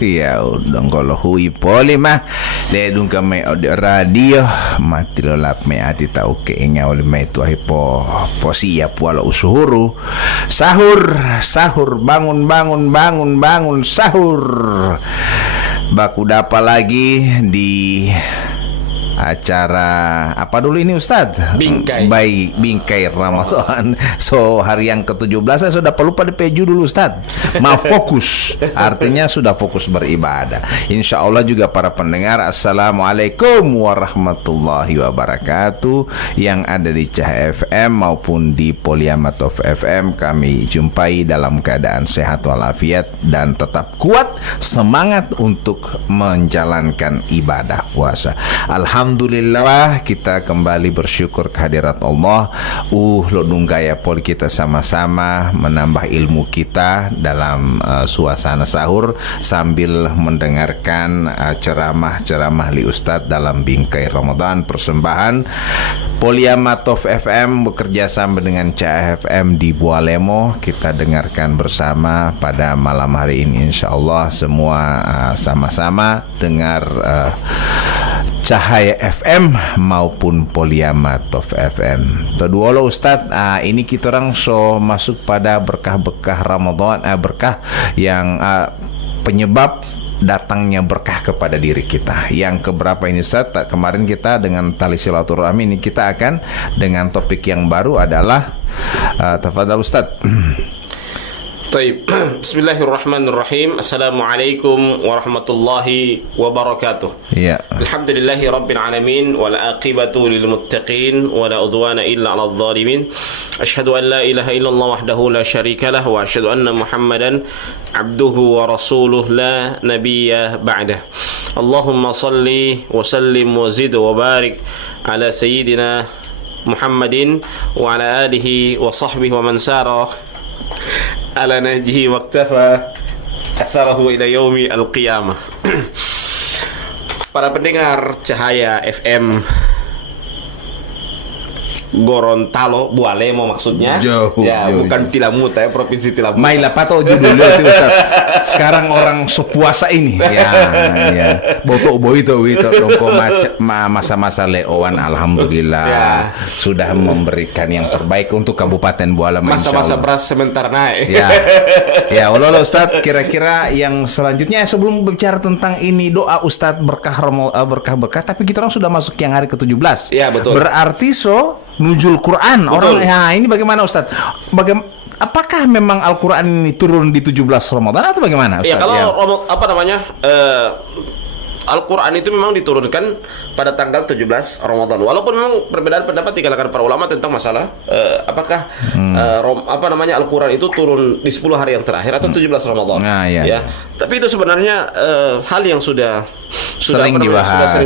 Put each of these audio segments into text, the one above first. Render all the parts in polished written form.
Ya udang kalau hui poli mah le dung kami audio radio mati lo lap me ati tau ke nya oleh me tu ai po siap wala usuhuru sahur bangun sahur baku dapa lagi di acara apa dulu ini Ustadz? Bingkai Ramadan. So hari yang ke-17 saya sudah lupa di peju dulu Ustadz. Mau fokus, artinya sudah fokus beribadah. Insya Allah juga para pendengar, Assalamualaikum warahmatullahi wabarakatuh. Yang ada di Cahaya FM maupun di Poliamatov FM, kami jumpai dalam keadaan sehat walafiat dan tetap kuat semangat untuk menjalankan ibadah puasa. Alhamdulillah kita kembali bersyukur kehadirat Allah. Lo nunggaya pol kita sama-sama menambah ilmu kita dalam suasana sahur sambil mendengarkan ceramah-ceramah li Ustadz dalam Bingkai Ramadan persembahan Poliamatov FM bekerja sama dengan Cahaya FM di Bualemo. Kita dengarkan bersama pada malam hari ini insyaallah semua sama-sama dengar Cahaya FM maupun Poliamatov FM. Kedua lo Ustadz, ini kita orang so masuk pada berkah-berkah Ramadan, berkah yang penyebab datangnya berkah kepada diri kita. Yang keberapa ini Ustadz? Kemarin kita dengan tali silaturahmi, ini kita akan dengan topik yang baru adalah tafadhal Ustadz. Baik, Bismillahirrahmanirrahim. Assalamualaikum warahmatullahi wabarakatuh. Ya. Alhamdulillahi rabbil alamin wal aqibatu lil muttaqin wala udwana illa 'alal zalimin. Asyhadu an la ilaha illallah wahdahu la syarika lah wa asyhadu anna Muhammadan abduhu wa rasuluh la nabiyya ba'dah. Allahumma salli wa sallim wa zid wa barik ala sayyidina Muhammadin wa ala alihi wa sahbihi wa man sara ala najhi waqtafa atharahu ila yaumi al-qiyamah. Para pendengar Cahaya FM Gorontalo, Bualemo maksudnya. Jauh. Bukan Tilamut ya, Provinsi Tilamut. Maila pato judulnya itu Ustaz. Sekarang orang sepuasa ini. Ya. Boto boito dongko masa-masa leowan alhamdulillah sudah memberikan yang terbaik untuk Kabupaten Bualemo. Masa-masa beras sebentar naik. Ya, Allah Ustaz, kira-kira yang selanjutnya sebelum bicara tentang ini doa Ustaz berkah tapi kita orang sudah masuk yang hari ke-17. Ya, betul. Berarti nuzul Quran. Betul. Orang ini bagaimana Ustaz? Apakah memang Al-Quran ini turun di 17 Ramadan atau bagaimana Ustaz? Ya, kalau Al-Quran itu memang diturunkan pada tanggal 17 Ramadan. Walaupun memang perbedaan pendapat di kalangan para ulama tentang masalah apakah Al-Quran itu turun di 10 hari yang terakhir atau 17 Ramadan. Ya. Tapi itu sebenarnya hal yang sudah sering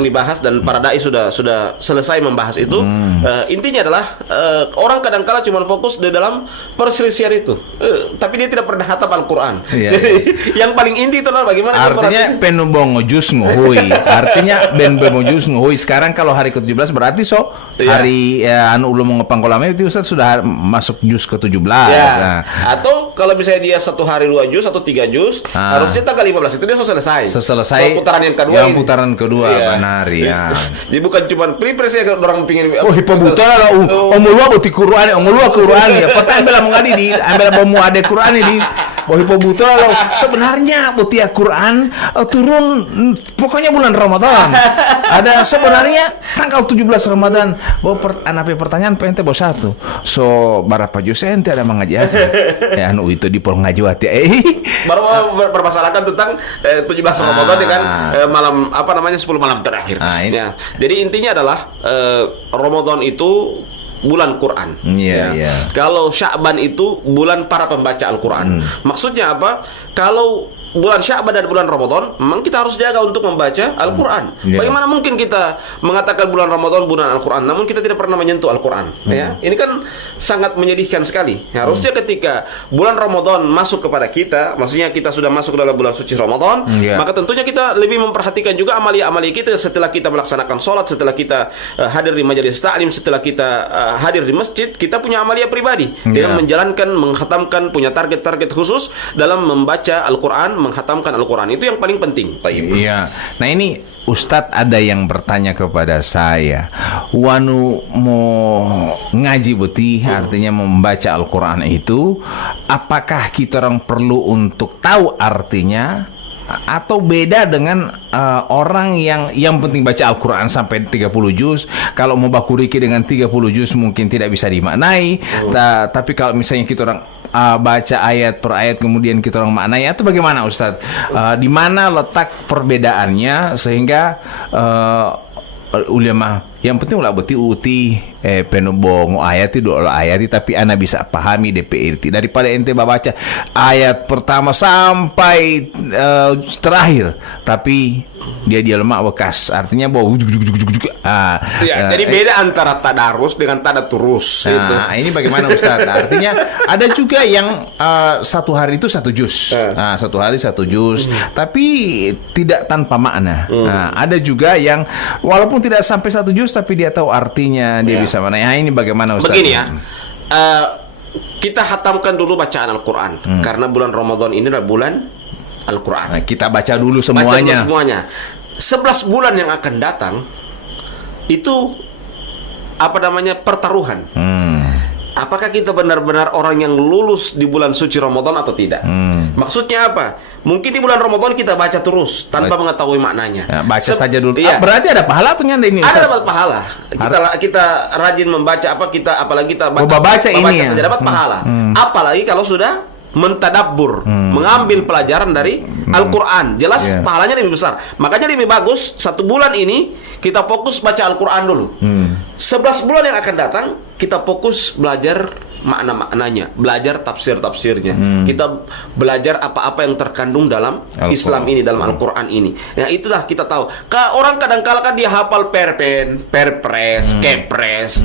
dibahas dan para dai sudah selesai membahas itu. Intinya adalah orang kadang-kala cuma fokus di dalam perselisihan itu, tapi dia tidak pernah hatam Al-Quran. Jadi yang paling inti itu adalah bagaimana artinya penubong ngojus ngohui. Artinya ben bemojus ngohui. Sekarang kalau hari ke-17 berarti hari ulum mengepang kolame itu Ustaz sudah masuk juz ke-17. Atau kalau misalnya dia 1 hari 2 juz atau 3 juz, harusnya tanggal 15 itu dia selesai. Putaran yang kedua. Putaran kedua benar ya. Jadi bukan cuma pilpres ya orang pingin pembuta lah omulwa boti Quran ya. Pertanyaan bela mengadi di ambil bomu ada Quran ini. Pembuta lah sebenarnya boti Quran turun pokoknya bulan Ramadan. Ada sebenarnya tanggal 17 Ramadan. Pertanyaan pente bos satu. So berapa juz ente ada mengajar? Ya itu di por ngajuat ya. Baru bermasalahkan tentang 17 Ramadan dengan malam 10 malam terakhir. Jadi intinya adalah Ramadan itu bulan Quran. Kalau Sya'ban itu bulan para pembaca Al-Quran. Maksudnya apa? Kalau bulan Sya'ban dan bulan Ramadan, memang kita harus jaga untuk membaca Al-Quran. Bagaimana mungkin kita mengatakan bulan Ramadan bulan Al-Quran, namun kita tidak pernah menyentuh Al-Quran? Ya, ini kan sangat menyedihkan sekali. Harusnya ketika bulan Ramadan masuk kepada kita, maksudnya kita sudah masuk dalam bulan suci Ramadan, maka tentunya kita lebih memperhatikan juga amalia-amalia kita setelah kita melaksanakan sholat, setelah kita hadir di majelis ta'lim, setelah kita hadir di masjid, kita punya amalia pribadi dengan menjalankan, mengkhatamkan, punya target-target khusus dalam membaca Al-Quran, menghatamkan Al-Quran. Itu yang paling penting. Iya. Nah ini Ustadz ada yang bertanya kepada saya, wanu mau ngaji beti, artinya membaca Al-Quran itu, apakah kita orang perlu untuk tahu artinya, atau beda dengan orang yang penting baca Al-Quran sampai 30 juz. Kalau mau bakuriki dengan 30 juz mungkin tidak bisa dimaknai. Tapi kalau misalnya kita orang baca ayat per ayat kemudian kita orang maknai, atau bagaimana Ustadz? Di mana letak perbedaannya sehingga ulama yang penting ulah beti uti penobong ayat itu ayat tapi ana bisa pahami DP itu daripada ente baca ayat pertama sampai terakhir tapi dia lemak bekas, artinya bahwa jadi beda antara tadarus dengan tadarus. Ini bagaimana Ustaz? Artinya ada juga yang satu hari itu satu juz, satu hari satu juz, tapi tidak tanpa makna. Ada juga yang walaupun tidak sampai satu juz tapi dia tahu artinya, dia bisa mana. Ini bagaimana Ustaz? Begini ya. Kita hatamkan dulu bacaan Al-Quran karena bulan Ramadan ini adalah bulan Al-Quran. Nah, kita baca dulu semuanya. 11 bulan yang akan datang itu pertaruhan. Apakah kita benar-benar orang yang lulus di bulan suci Ramadan atau tidak? Maksudnya apa? Mungkin di bulan Ramadan kita baca terus tanpa mengetahui maknanya. Ya, baca saja dulu. Berarti ada pahala atau nyanda ini? Ada dapat pahala. Kita rajin membaca apalagi kita baca saja dapat pahala. Apalagi kalau sudah mentadabbur, mengambil pelajaran dari Al-Quran, jelas pahalanya lebih besar. Makanya lebih bagus 1 bulan ini kita fokus baca Al-Quran dulu. 11 bulan yang akan datang kita fokus belajar makna-maknanya, belajar tafsir-tafsirnya. Kita belajar apa-apa yang terkandung dalam Islam ini, dalam Al-Quran ini. Nah, itulah kita tahu. Orang kadang-kala kan dia hafal perpen, perpres, kepres,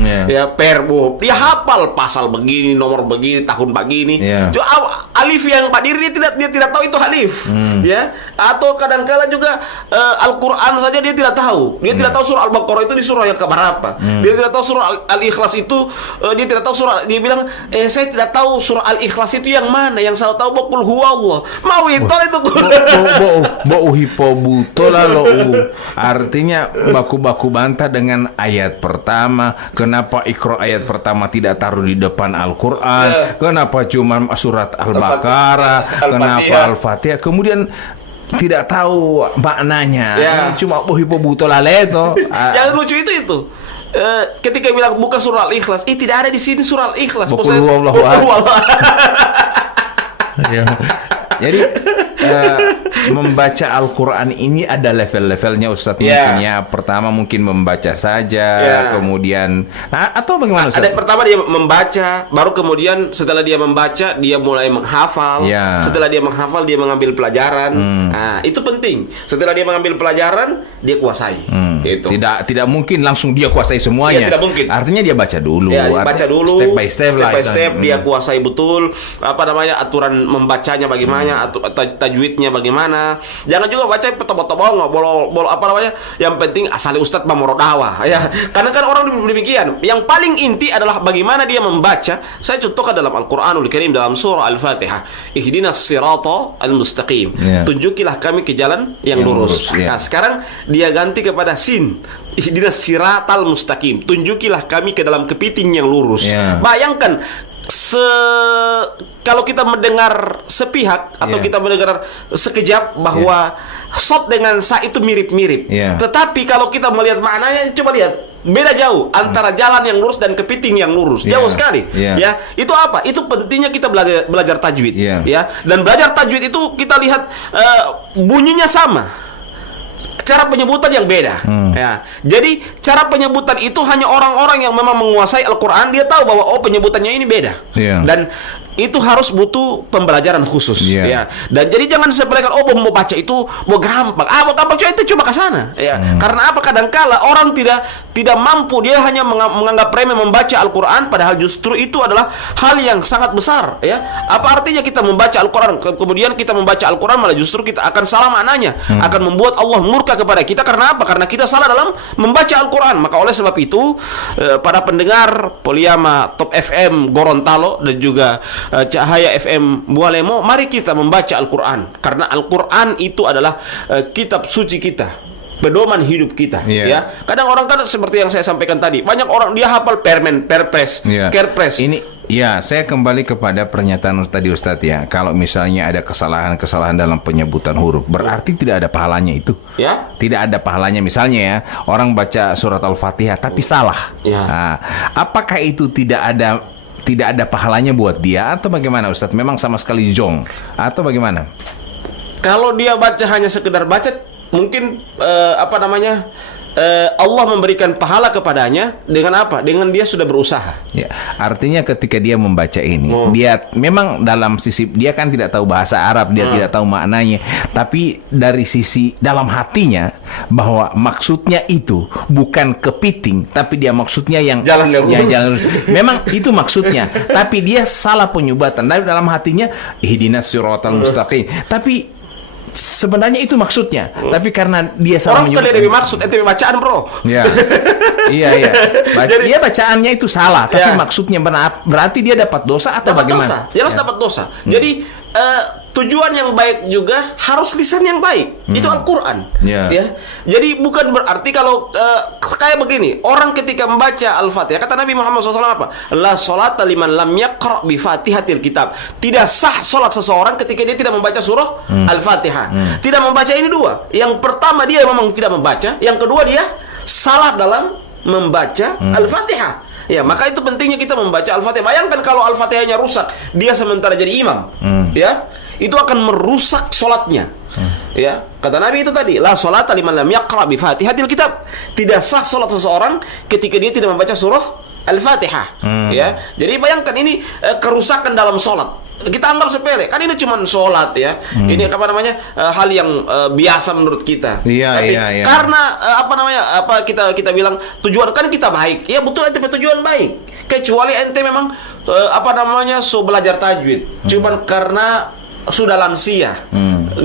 perbu. Dia hafal pasal begini, nomor begini, tahun begini. Alif yang Pak Diri dia tidak tahu itu alif. Ya. Atau kadang-kala juga Al-Quran saja dia tidak tahu. Dia tidak tahu surah Al-Baqarah itu di surah yang keberapa. Dia tidak tahu surah Al-Ikhlas itu, dia tidak tahu surah, dia bilang saya tidak tahu surah Al-Ikhlas itu yang mana. Yang saya tahu qul huwallah. Mau itu artinya baku-baku bantah dengan ayat pertama. Kenapa Iqra ayat pertama tidak taruh di depan Al-Qur'an? Kenapa cuma surat Al-Baqarah? Kenapa Al-Fatihah? Kemudian tidak tahu maknanya. Cuma hipobuto lale itu. Yang lucu itu. Ketika bilang buka surah Al-Ikhlas, tidak ada di sini surah Al-Ikhlas. Jadi membaca Al-Quran ini ada level-levelnya Ustadz. Mungkin pertama mungkin membaca saja, kemudian atau bagaimana Ustadz? Ada pertama dia membaca, baru kemudian setelah dia membaca dia mulai menghafal. Setelah dia menghafal dia mengambil pelajaran. Nah, itu penting. Setelah dia mengambil pelajaran dia kuasai. Itu. Tidak mungkin langsung dia kuasai semuanya. Tidak mungkin. Artinya dia baca dulu. Baca dulu. Step by step dia kuasai betul aturan membacanya bagaimana, tajwidnya bagaimana. Jangan juga baca petobong-tobong, yang penting asal Ustadz Mamorodawa ya. Karena kan orang demikian. Yang paling inti adalah bagaimana dia membaca. Saya contohkan dalam Al-Qur'anul Karim dalam surah Al-Fatihah. Ihdinas siratal mustaqim. Tunjukilah kami ke jalan yang lurus. Nah, sekarang dia ganti kepada sin. Ihdinas siratal mustaqim. Tunjukilah kami ke dalam kepiting yang lurus. Bayangkan kalau kita mendengar sepihak atau kita mendengar sekejap bahwa sod dengan sa itu mirip-mirip. Tetapi kalau kita melihat maknanya, coba lihat, beda jauh antara jalan yang lurus dan kepiting yang lurus. Jauh sekali. Ya, itu apa? Itu pentingnya kita belajar tajwid. Ya, dan belajar tajwid itu kita lihat bunyinya sama. Cara penyebutan yang beda. Ya. Jadi cara penyebutan itu hanya orang-orang yang memang menguasai Al-Quran, dia tahu bahwa penyebutannya ini beda. Dan itu harus butuh pembelajaran khusus. Ya. Dan jadi jangan sepelekan mau baca itu mau gampang. Mau gampang itu coba ke sana. Ya. Karena apa? Kadangkala orang tidak mampu, dia hanya menganggap remeh membaca Al-Quran, padahal justru itu adalah hal yang sangat besar. Ya. Apa artinya kita membaca Al-Quran kemudian kita membaca Al-Quran malah justru kita akan salah maknanya, akan membuat Allah murka kepada kita. Karena apa? Karena kita salah dalam membaca Al-Quran. Maka oleh sebab itu para pendengar Poliama Top FM Gorontalo dan juga Cahaya FM Bualemo, mari kita membaca Al-Quran, karena Al-Quran itu adalah kitab suci kita, pedoman hidup kita. Ya, kadang orang kan seperti yang saya sampaikan tadi, banyak orang dia hafal permen, perpres, kerpres. Ini ya, saya kembali kepada pernyataan tadi Ustadz ya. Kalau misalnya ada kesalahan-kesalahan dalam penyebutan huruf, berarti tidak ada pahalanya itu. Ya. Tidak ada pahalanya. Misalnya ya, orang baca surat Al-Fatihah tapi salah. Ya. Nah, apakah itu tidak ada pahalanya buat dia atau bagaimana Ustadz? Memang sama sekali jong atau bagaimana? Kalau dia baca hanya sekedar baca, mungkin Allah memberikan pahala kepadanya dengan apa? Dengan dia sudah berusaha. Ya, artinya ketika dia membaca ini, dia memang dalam sisi dia kan tidak tahu bahasa Arab, dia tidak tahu maknanya, tapi dari sisi dalam hatinya bahwa maksudnya itu bukan kepiting, tapi dia maksudnya yang jalan memang itu maksudnya, tapi dia salah penyebatan. Dari dalam hatinya ihdinas siratal mustaqim, tapi sebenarnya itu maksudnya, tapi karena dia salah menyebut. Orang lebih maksud, itu bacaan bro. Ya. Iya. Dia bacaannya itu salah, tapi maksudnya berarti dia dapat dosa atau bagaimana? Jelas dapat dosa. Jadi tujuan yang baik juga harus lisan yang baik. Itu Al-Quran. Ya. Jadi bukan berarti kalau kayak begini, orang ketika membaca Al-Fatihah, kata Nabi Muhammad SAW apa? La sholata liman lam yaqra' bi fatihatil kitab. Tidak sah sholat seseorang ketika dia tidak membaca surah Al-Fatihah. Tidak membaca ini dua. Yang pertama dia memang tidak membaca, yang kedua dia salah dalam membaca Al-Fatihah. Ya, maka itu pentingnya kita membaca Al-Fatihah. Bayangkan kalau Al-Fatihahnya rusak, dia sementara jadi imam. Ya, itu akan merusak sholatnya. Ya, kata Nabi itu tadi, la sholata liman lam yaqra' bi fatihatil kitab. Tidak sah sholat seseorang ketika dia tidak membaca surah Al-Fatihah. Ya, jadi bayangkan ini kerusakan dalam sholat. Kita anggap sepele, kan ini cuma sholat ya. Ini hal yang biasa menurut kita. Tapi karena kita bilang tujuan kan kita baik. Ya betul, ente tujuan baik. Kecuali ente memang so belajar tajwid. Cuman karena sudah lansia,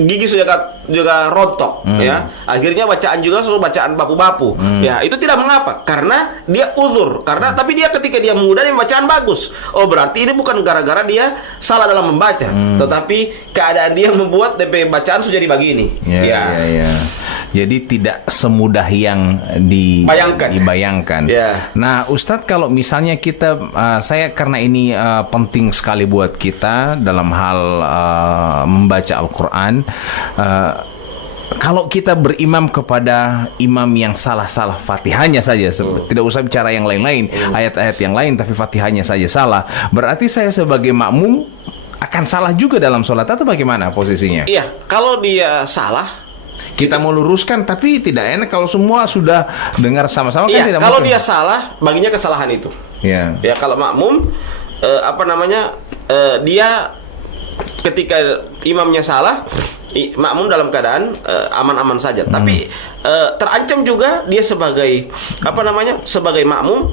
gigi juga rontok, ya. Akhirnya bacaan juga suruh bacaan bapu-bapu. Ya, itu tidak mengapa karena dia uzur. Tapi dia ketika dia muda dia bacaan bagus. Oh, berarti ini bukan gara-gara dia salah dalam membaca, tetapi keadaan dia membuat DP bacaan sudah jadi begini. Ya. Jadi tidak semudah yang dibayangkan. Yeah. Nah, Ustadz, kalau misalnya saya karena ini penting sekali buat kita dalam hal membaca Al-Quran. Kalau kita berimam kepada imam yang salah-salah Fatihahnya saja, tidak usah bicara yang lain-lain, ayat-ayat yang lain, tapi Fatihahnya saja salah, berarti saya sebagai makmum akan salah juga dalam sholat atau bagaimana posisinya? Iya, kalau dia salah, kita mau luruskan, tapi tidak enak kalau semua sudah dengar sama-sama. Iya, tidak kalau mungkin. dia salah, baginya kesalahan itu. Ya, kalau makmum, dia ketika imamnya salah, makmum dalam keadaan aman-aman saja. Tapi terancam juga dia sebagai sebagai makmum,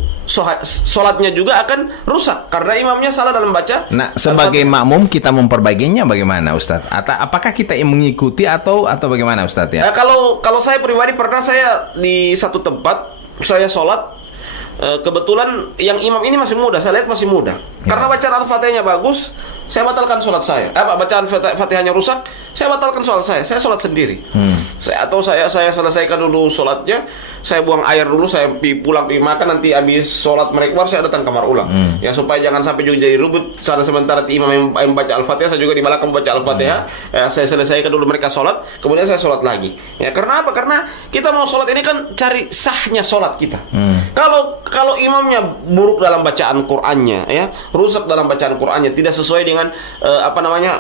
sholatnya juga akan rusak karena imamnya salah dalam baca. Nah, sebagai makmum kita memperbaikinya bagaimana, Ustadz? Apakah kita mengikuti atau bagaimana, Ustadz ya? Kalau saya pribadi pernah saya di satu tempat saya sholat, kebetulan yang imam ini masih muda, saya lihat masih muda. Karena bacaan Al-Fatihahnya bagus, saya batalkan sholat saya. Bacaan Fatihahnya rusak, saya batalkan sholat saya. Saya sholat sendiri. Saya selesaikan dulu sholatnya, saya buang air dulu, saya pulang makan, nanti habis sholat mereka keluar, saya datang kamar ulang. Ya, supaya jangan sampai juga jadi ribut. Sementara imam yang membaca Al-Fatihah, saya juga di belakang membaca Al-Fatihah. Saya selesaikan dulu mereka sholat, kemudian saya sholat lagi. Ya, karena apa? Karena kita mau sholat ini kan cari sahnya sholat kita. Kalau imamnya buruk dalam bacaan Qur'annya, ya, rusak dalam bacaan Qur'annya, tidak sesuai dengan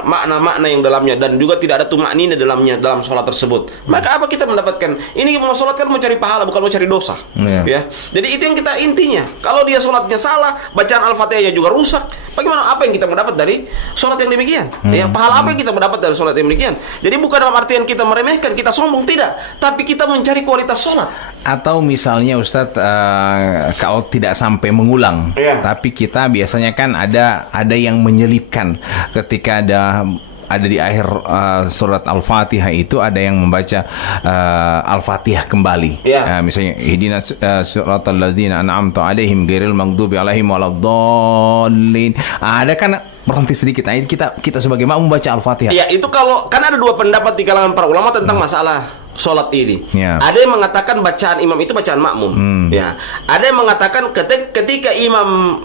makna-makna yang dalamnya, dan juga tidak ada tumaknina dalamnya dalam sholat tersebut, maka apa kita mendapatkan? Ini mau sholat kan mau cari pahala, bukan mau cari dosa. Ya, jadi itu yang kita intinya. Kalau dia sholatnya salah, bacaan Al-Fatihahnya juga rusak, bagaimana? Apa yang kita mendapat dari sholat yang demikian? Ya, pahala apa yang kita mendapat dari sholat yang demikian? Jadi bukan dalam artian kita meremehkan, kita sombong, tidak, tapi kita mencari kualitas sholat. Atau misalnya Ustadz, kalau tidak sampai mengulang, tapi kita biasanya kan ada yang menyelipkan ketika ada ada di akhir surat Al-Fatihah itu ada yang membaca Al-Fatihah kembali. Misalnya ihdinas siratal ladzina an'amta 'alaihim ghairil maghdubi 'alaihim waladdallin. Ada kan berhenti sedikit. Nah, kita sebagai makmum membaca Al-Fatihah. Iya, itu kalau kan ada dua pendapat di kalangan para ulama tentang masalah sholat ini. Ada yang mengatakan bacaan imam itu bacaan makmum. Ya, ada yang mengatakan ketika imam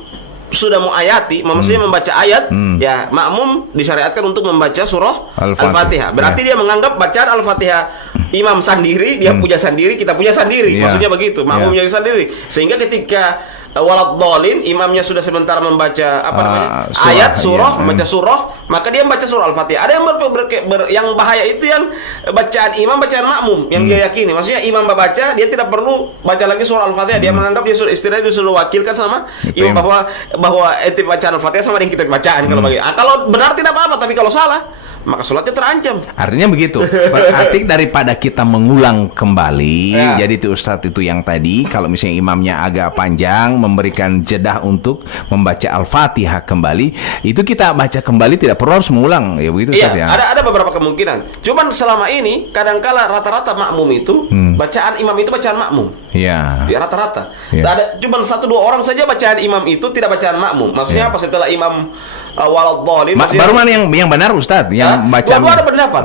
sudah menayati, maksudnya membaca ayat, ya makmum disyariatkan untuk membaca surah Al-Fatihah. Berarti dia menganggap bacaan Al-Fatihah imam sendiri, dia punya sendiri, kita punya sendiri. Maksudnya begitu, makmum punya sendiri. Sehingga ketika waladdallin, imamnya sudah sementara membaca ayat surah, membaca surah, maka dia membaca surah Al-Fatihah. Ada yang yang bahaya itu yang bacaan imam, bacaan makmum yang dia yakini. Maksudnya imam membaca, dia tidak perlu baca lagi surah Al-Fatihah. Dia menganggap dia sudah istilahnya dia sudah wakilkan sama imam bahwa ente bacaan Al-Fatihah sama dengan kita bacaan kalau bagi. Kalau benar tidak apa-apa, tapi kalau salah maka sholatnya terancam. Artinya begitu. Berarti daripada kita mengulang kembali, jadi itu Ustadz itu yang tadi, kalau misalnya imamnya agak panjang, memberikan jeda untuk membaca Al-Fatihah kembali, itu kita baca kembali, tidak perlu harus mengulang, ya begitu Ustadz ya. Ada beberapa kemungkinan. Cuman selama ini kadangkala rata-rata makmum itu bacaan imam itu bacaan makmum. Ya rata-rata. Ada cuman 1-2 orang saja bacaan imam itu tidak bacaan makmum. Maksudnya apa? Setelah imam waladdallin, baru mana yang benar Ustadz? Yang baca dua-dua ada pendapat.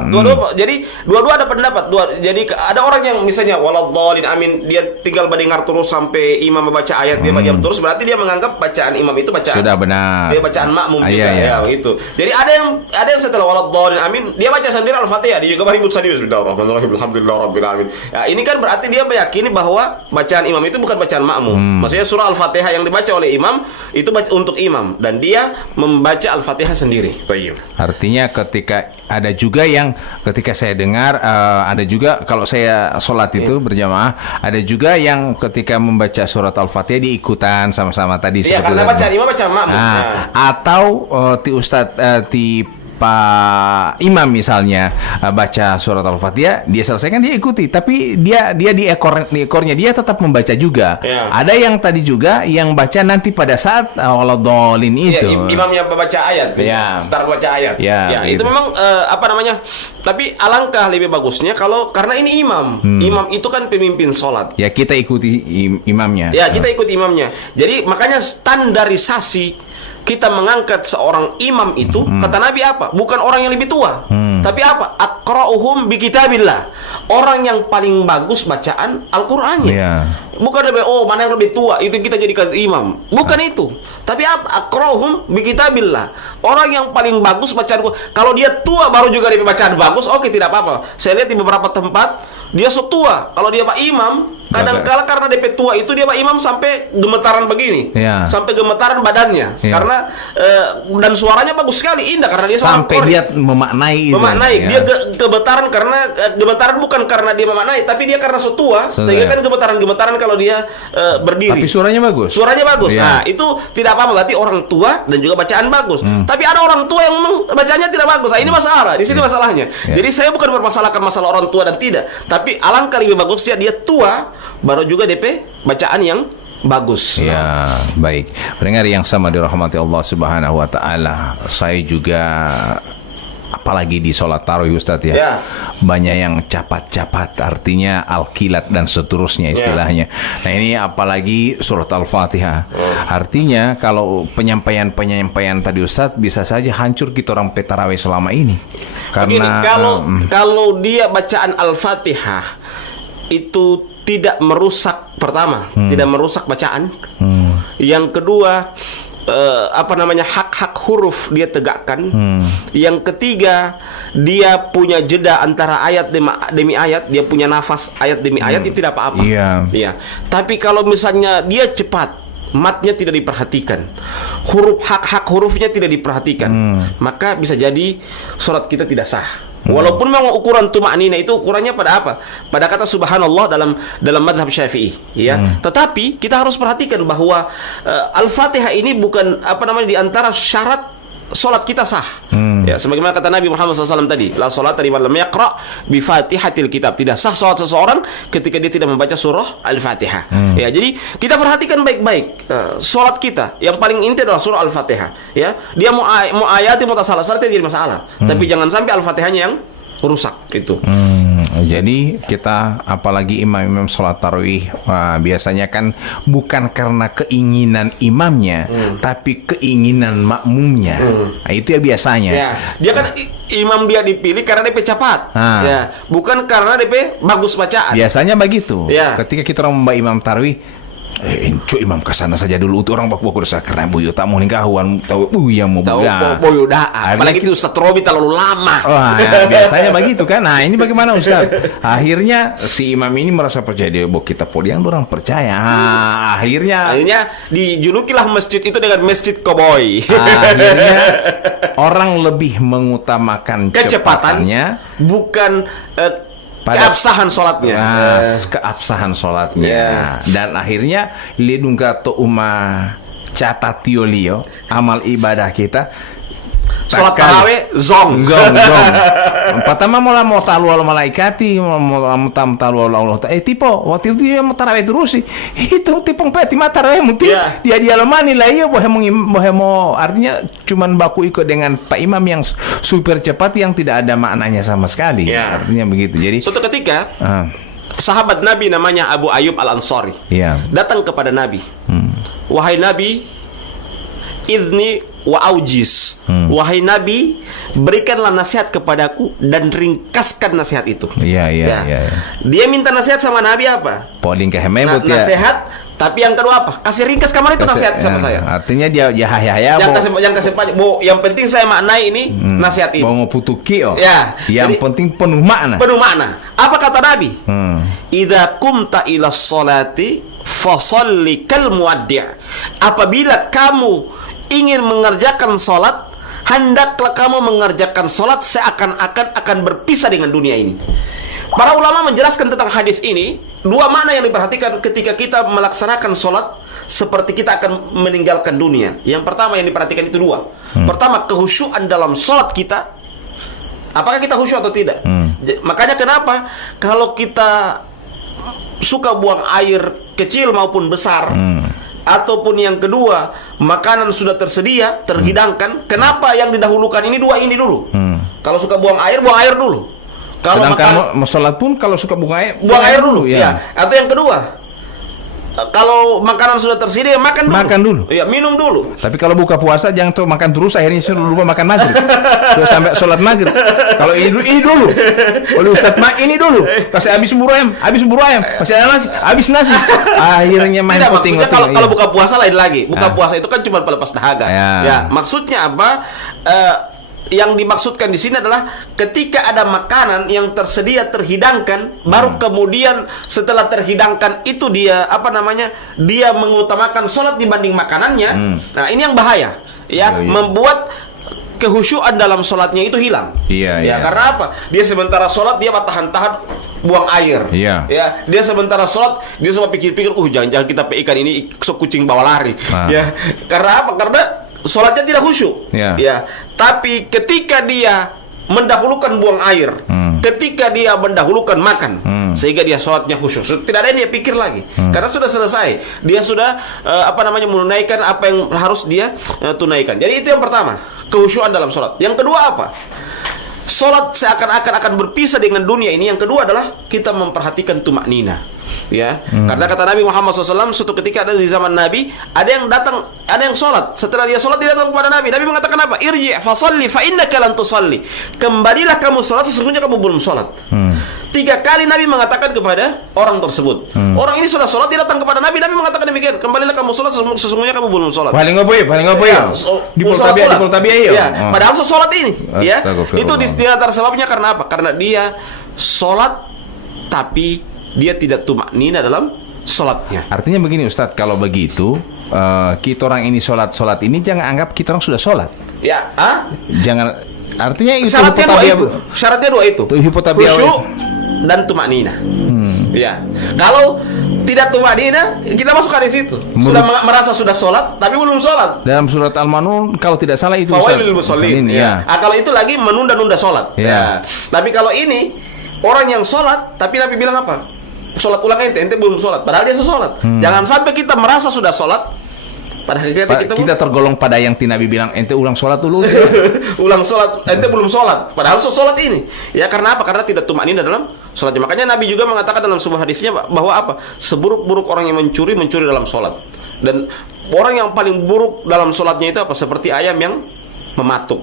Dua-dua ada pendapat. Jadi ada orang yang misalnya waladdallin amin, dia tinggal mendengar terus sampai imam membaca ayat, dia baca terus, berarti dia menganggap bacaan imam itu bacaan sudah benar. Dia bacaan makmum juga ya gitu. Jadi ada yang setelah waladdallin amin, dia baca sendiri Al-Fatihah, dia juga meribut sendiri bismillahirrahmanirrahim alhamdulillahirabbil alamin. Ya, ini kan berarti dia meyakini bahwa bacaan imam itu bukan bacaan makmum. Maksudnya surah Al-Fatihah yang dibaca oleh imam itu untuk imam dan dia membaca Al-Fatihah sendiri. Artinya ketika ada juga yang ketika saya dengar ada juga kalau saya sholat itu berjamaah, ada juga yang ketika membaca surat Al-Fatihah diikutan sama-sama tadi. Iya, karena bacaan imam bacaan makmum. Atau ti Ustadz Pak Imam misalnya baca surat Al-Fatihah, dia selesaikan, dia ikuti, tapi dia di ekornya dia tetap membaca juga. Ada yang tadi juga yang baca nanti pada saat waladdallin itu. Imamnya baca ayat. Start baca ayat. Itu memang tapi alangkah lebih bagusnya karena ini imam. Imam itu kan pemimpin sholat. Ya, kita ikuti imamnya. Ya, kita ikuti imamnya. Jadi makanya standarisasi kita mengangkat seorang imam itu, kata Nabi apa? Bukan orang yang lebih tua, tapi apa? Aqra'uhum bi kitabillah. Orang yang paling bagus bacaan Al-Qur'annya. Bukan lebih mana yang lebih tua itu kita jadikan imam. Bukan itu. Tapi apa? Aqra'uhum bi kitabillah. Orang yang paling bagus bacaan. Kalau dia tua baru juga dia bacaan bagus, oke, tidak apa-apa. Saya lihat di beberapa tempat dia tua. Kalau dia pak imam, kadang-kala karena DP tua itu dia pak imam sampai gemetaran begini, sampai gemetaran badannya, karena dan suaranya bagus sekali, indah karena dia sampai dia memaknai. Dia gemetaran karena gemetaran bukan karena dia memaknai, tapi dia karena tua, sehingga kan gemetaran kalau dia berdiri. Tapi suaranya bagus. Nah, itu tidak apa-apa, berarti orang tua dan juga bacaan bagus. Tapi ada orang tua yang memang bacaannya tidak bagus. Nah, ini masalah. Di sini masalahnya. Jadi saya bukan mempermasalahkan masalah orang tua dan tidak, tapi alangkah lebih bagusnya dia tua baru juga DP bacaan yang bagus. Ya, baik. Pendengar yang sama dirahmati Allah Subhanahu wa taala, saya juga apalagi di sholat tarawih Ustadz ya, banyak yang capat-capat, artinya al-kilat dan seterusnya istilahnya. Nah, ini apalagi surat Al-Fatihah. Artinya kalau penyampaian tadi Ustadz bisa saja hancur kita orang tarawih selama ini. Karena kalau dia bacaan Al-Fatihah itu tidak merusak, pertama tidak merusak bacaan, yang kedua hak-hak huruf dia tegakkan, yang ketiga dia punya jeda antara ayat demi ayat, dia punya nafas ayat demi ayat, itu tidak apa-apa. Tapi kalau misalnya dia cepat, matnya tidak diperhatikan, hak hurufnya tidak diperhatikan, maka bisa jadi sholat kita tidak sah. Walaupun memang ukuran tuma'nina itu ukurannya pada apa? Pada kata subhanallah dalam mazhab Syafi'i, ya. Tetapi kita harus perhatikan bahwa Al-Fatihah ini bukan di antara syarat solat kita sah. Ya, sebagaimana kata Nabi Muhammad SAW tadi, la salata liman lam yaqra bi Fatihatil Kitab. Tidak sah salat seseorang ketika dia tidak membaca surah Al-Fatihah. Ya, jadi kita perhatikan baik-baik salat kita. Yang paling inti adalah surah Al-Fatihah. Ya, dia mau ayat mau salah-salah tidak jadi masalah. Tapi jangan sampai Al-Fatihahnya yang rusak itu. Jadi kita apalagi imam-imam sholat tarawih biasanya kan bukan karena keinginan imamnya, tapi keinginan makmumnya. Nah, itu ya biasanya. Ya, dia kan imam dia dipilih karena DP cepat, ya, bukan karena DP bagus bacaan. Biasanya begitu. Ya. Ketika kita orang membawa imam tarawih, imam kesana saja dulu tuh orang baku dosa karena buyu tamu nikahuan tahu yang mau buyu apalagi itu Ustaz Robi terlalu lama. Ya, biasanya begitu kan. Nah, ini bagaimana Ustaz? Akhirnya si imam ini merasa percaya dia bahwa kita podiang orang percaya. Akhirnya dijulukilah masjid itu dengan masjid koboi. Akhirnya orang lebih mengutamakan kecepatannya bukan keabsahan sholatnya. Keabsahan sholatnya. Dan akhirnya lidung to uma catatio lio amal ibadah kita sholat tarawih zong. Pertama mau talu al malaikati mau talu Allah. Tipo waktu itu dia mau tarawih terus sih. Itu tipong peti mata tarawih mungkin dia lemani lah iya bohemo artinya cuman baku ikut dengan Pak Imam yang super cepat yang tidak ada maknanya sama sekali. Artinya begitu. Jadi suatu ketika sahabat Nabi namanya Abu Ayyub Al-Ansari datang kepada Nabi. Wahai Nabi, idzni wa aujiz. Wahai Nabi, berikanlah nasihat kepadaku dan ringkaskan nasihat itu. Iya. Dia minta nasihat sama Nabi apa? Polling kehemebut nasihat, tapi yang kedua apa? Kasih ringkas kamar itu nasihat sama saya. Artinya dia yang kasih yang penting saya maknai ini nasihat itu. Mau putuki yang penting penuh makna. Apa kata Nabi? Idza qumta ila sholati fasalli kal muwaddi'. Apabila kamu ingin mengerjakan sholat, hendaklah kamu mengerjakan sholat seakan-akan akan berpisah dengan dunia ini. Para ulama menjelaskan tentang hadis ini, dua makna yang diperhatikan ketika kita melaksanakan sholat seperti kita akan meninggalkan dunia. Yang pertama yang diperhatikan itu dua. Pertama, kehusyuan dalam sholat kita. Apakah kita khusyuk atau tidak? Makanya kenapa kalau kita suka buang air kecil maupun besar, ataupun yang kedua makanan sudah tersedia terhidangkan, kenapa yang didahulukan ini dulu? Kalau suka buang air dulu. Kalau mau sholat pun kalau suka buang air dulu. Atau yang kedua, kalau makanan sudah tersedia makan dulu. Ya, minum dulu. Tapi kalau buka puasa jangan tuh makan terus akhirnya sudah lupa makan maghrib. Sudah sampai sholat maghrib. Kalau ini dulu. Oleh Ustaz ini dulu. Kasih habis buru ayam. Kasih ada nasi, habis nasi. Akhirnya main puting. Kalau buka puasa lain lagi. Buka puasa itu kan cuma pelepas dahaga. Ya, maksudnya apa? Yang dimaksudkan di sini adalah ketika ada makanan yang tersedia terhidangkan, baru kemudian setelah terhidangkan itu dia dia mengutamakan sholat dibanding makanannya. Nah, ini yang bahaya, membuat kehusyuan dalam sholatnya itu hilang. Karena apa? Dia sementara sholat dia tahan-tahan buang air. Dia sementara sholat dia semua pikir-pikir, jangan-jangan kita ikan ini kucing bawa lari. Karena apa? Karena sholatnya tidak khusyuk. Tapi ketika dia mendahulukan buang air, ketika dia mendahulukan makan, sehingga dia sholatnya khusyuk, tidak ada yang dia pikir lagi, karena sudah selesai. Dia sudah menunaikan apa yang harus dia tunaikan. Jadi itu yang pertama, kekhusyuan dalam sholat. Yang kedua apa? Sholat seakan-akan akan berpisah dengan dunia ini. Yang kedua adalah kita memperhatikan tumaknina. Karena kata Nabi Muhammad SAW, suatu ketika ada di zaman Nabi, ada yang datang, ada yang sholat. Setelah dia sholat, dia datang kepada Nabi. Nabi mengatakan apa? Irji' fasalli fa innaka lan tusalli. Kembalilah kamu sholat, sesungguhnya kamu belum sholat. 3 kali Nabi mengatakan kepada orang tersebut. Orang ini sudah sholat, dia datang kepada Nabi. Nabi mengatakan demikian, kembalilah kamu sholat, sesungguhnya kamu belum sholat. Paling ngopoy di Poltabia. Padahal sholat ini, itu di antara sebabnya karena apa? Karena dia sholat tapi dia tidak tumaknina dalam sholatnya. Artinya begini Ustadz, kalau begitu kita orang ini sholat ini jangan anggap kita orang sudah sholat. Jangan, artinya itu syaratnya dua itu. Khusyuk dan tumaknina. Kalau tidak tumanina, kita masuk hadis itu. Sudah merasa sudah sholat, tapi belum sholat. Dalam surat Al-Ma'un kalau tidak salah itu Fawailul musallin. Ya. Kalau itu lagi menunda-nunda sholat. Ya. Tapi kalau ini orang yang sholat, tapi Nabi bilang apa? Sholat ulang ente belum sholat. Padahal dia sholat. Jangan sampai kita merasa sudah sholat, padahal kita tergolong pada yang Nabi bilang ente ulang sholat dulu. Ulang sholat, ente belum sholat. Padahal sholat ini. Ya karena apa? Karena tidak tumanina dalam sholatnya. Makanya Nabi juga mengatakan dalam sebuah hadisnya bahwa apa? Seburuk-buruk orang yang mencuri dalam sholat. Dan orang yang paling buruk dalam sholatnya itu apa? Seperti ayam yang mematuk.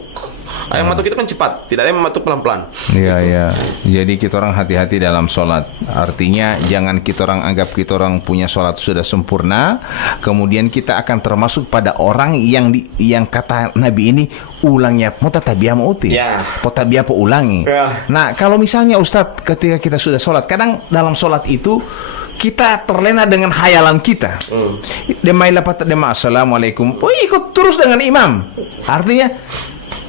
Ayam matuk itu kan cepat, tidak ada yang mematuk pelan-pelan. Iya, iya. Jadi kita orang hati-hati dalam sholat. Artinya jangan kita orang anggap kita orang punya sholat sudah sempurna, kemudian kita akan termasuk pada orang yang kata Nabi ini ulangnya potatabia mauti. Potabia po ulangi. Nah, kalau misalnya Ustadz ketika kita sudah sholat, kadang dalam sholat itu kita terlena dengan hayalan kita. Assalamualaikum. Oh, ikut terus dengan imam. Artinya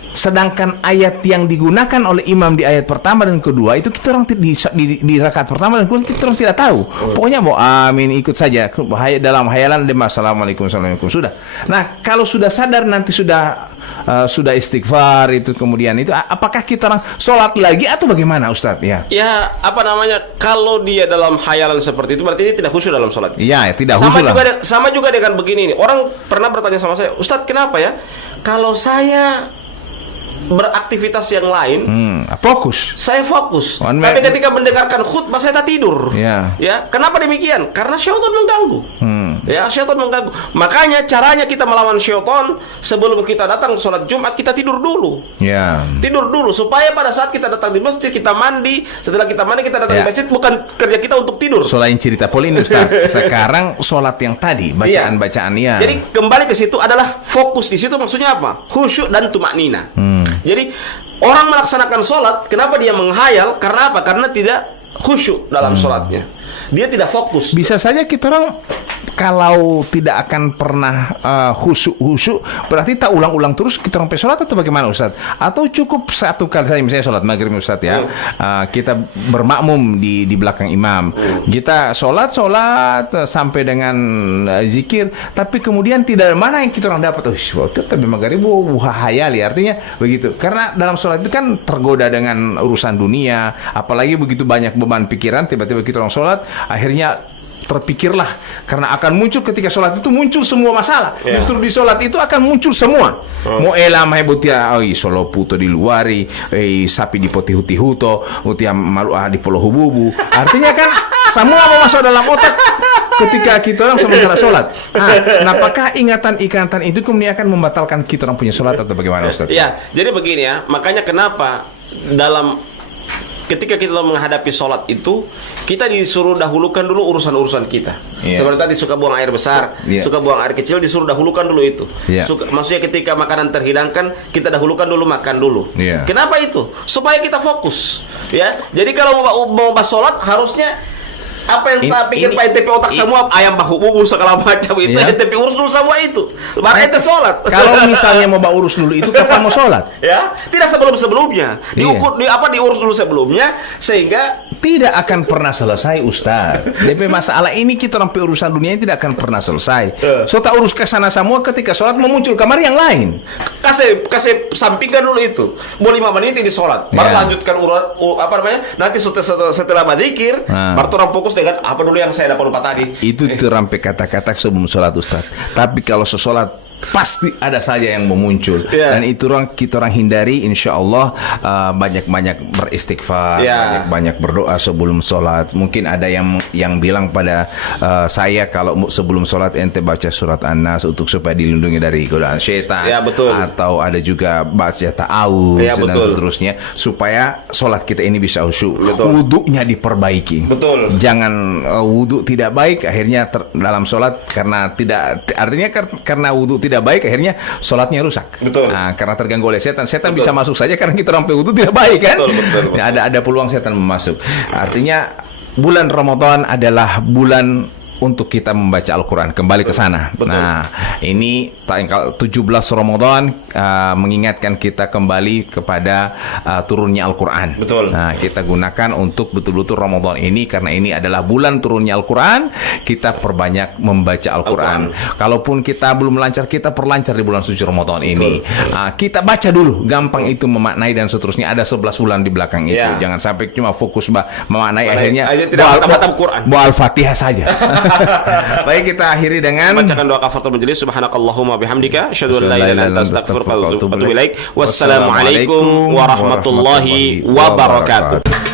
sedangkan ayat yang digunakan oleh imam di ayat pertama dan kedua itu kita orang di rakaat pertama dan kedua kita orang tidak tahu. Pokoknya mau amin ikut saja dalam hayalan assalamualaikum sudah. Nah, kalau sudah sadar nanti sudah istighfar itu kemudian itu apakah kita orang sholat lagi atau bagaimana Ustadz? Ya apa namanya, kalau dia dalam hayalan seperti itu berarti dia tidak khusyuk dalam sholat. Iya, tidak khusyuk. Sama juga dengan begini nih. Orang pernah bertanya sama saya, Ustadz kenapa ya kalau saya beraktivitas yang lain fokus. Saya fokus. Tapi ketika mendengarkan khutbah saya tak tidur. Ya, kenapa demikian? Karena syaitan mengganggu. Ya, syaitan mengganggu. Makanya caranya kita melawan syaitan sebelum kita datang sholat Jumat kita tidur dulu. Tidur dulu supaya pada saat kita datang di masjid kita mandi. Setelah kita mandi kita datang di masjid, bukan kerja kita untuk tidur. Selain cerita poli ini Ustaz, sekarang sholat yang tadi bacaan-bacaan Jadi kembali ke situ adalah fokus di situ, maksudnya apa? Khusyuk dan tumaknina. Jadi orang melaksanakan sholat, kenapa dia menghayal? Karena apa? Karena tidak khusyuk dalam sholatnya. Dia tidak fokus. Bisa saja kita orang kalau tidak akan pernah khusyuk berarti tak ulang-ulang terus kita sampai sholat atau bagaimana Ustaz? Atau cukup satu kali saja misalnya sholat maghrib Ustaz ya, kita bermakmum di belakang imam, kita sholat sampai dengan zikir, tapi kemudian tidak mana yang kita orang dapat tapi maghrib hayali artinya begitu, karena dalam sholat itu kan tergoda dengan urusan dunia, apalagi begitu banyak beban pikiran, tiba-tiba kita orang sholat akhirnya terpikirlah, karena akan muncul ketika sholat itu muncul semua masalah. Justru di sholat itu akan muncul semua. Mau elam hebutia, solo puto di luari, sapi di poti huti huto, utia malu di polo hububu. Artinya kan semua mau masuk dalam otak ketika kita orang sementara sholat. Nah, apakah ingatan itu kemudian akan membatalkan kita orang punya sholat atau bagaimana Ustaz? Ya, jadi begini ya. Makanya kenapa ketika kita menghadapi sholat itu, kita disuruh dahulukan dulu urusan-urusan kita. Seperti tadi suka buang air besar, suka buang air kecil, disuruh dahulukan dulu itu. Maksudnya ketika makanan terhidangkan, kita dahulukan dulu makan dulu. Kenapa itu? Supaya kita fokus. Ya, jadi kalau mau bahas sholat harusnya apa yang tak pikir Pak NTP otak semua ayam bahu bubu segala macam itu NTP urus dulu semua itu baru ente sholat. Kalau misalnya mau urus dulu itu kapan mau sholat? Ya, tidak sebelumnya diurus dulu sebelumnya sehingga tidak akan pernah selesai Ustaz. DP masalah ini kita sampai urusan dunia ini tidak akan pernah selesai. So tak urus ke sana semua ketika sholat memuncul kamar yang lain. Kasih sampingkan dulu itu. Mau 5 menit ini sholat. Baru lanjutkan nanti setelah berzikir, baru orang fokus dengan apa dulu yang saya dapat lupa tadi. Itu terampai kata-kata sebelum sholat Ustaz. Tapi kalau sesolat pasti ada saja yang memuncul dan itu kita orang hindari. Insya Allah banyak-banyak beristighfar, banyak berdoa sebelum sholat. Mungkin ada yang bilang pada saya kalau sebelum sholat ente baca surat An-Nas untuk supaya dilindungi dari godaan syaitan. Atau ada juga baca ta'awuz dan seterusnya supaya sholat kita ini bisa khusyuk. Wudunya diperbaiki. Jangan wudu tidak baik akhirnya dalam sholat karena wudu tidak baik akhirnya sholatnya rusak. Nah, karena terganggu oleh setan bisa masuk saja karena kita sampai wudu tidak baik kan. Ada peluang setan masuk. Artinya bulan Ramadan adalah bulan untuk kita membaca Al-Quran, kembali ke sana. Betul. Nah, ini tanggal 17 Ramadan mengingatkan kita kembali kepada turunnya Al-Quran. Betul. Nah, kita gunakan untuk betul-betul Ramadan ini, karena ini adalah bulan turunnya Al-Quran. Kita perbanyak membaca Al-Quran. Kalaupun kita belum lancar, kita perlancar di bulan suci Ramadan ini. Kita baca dulu, gampang itu memaknai dan seterusnya. Ada 11 bulan di belakang itu. Jangan sampai cuma fokus memaknai, akhirnya tidak Quran. Al-Fatihah saja. Baik, kita akhiri dengan bacakan doa kafaratul majelis. Subhanakallahumma bihamdika asyhadu an la ilaha illa anta astaghfiruka wa atubu ilaik. Wassalamualaikum warahmatullahi wabarakatuh.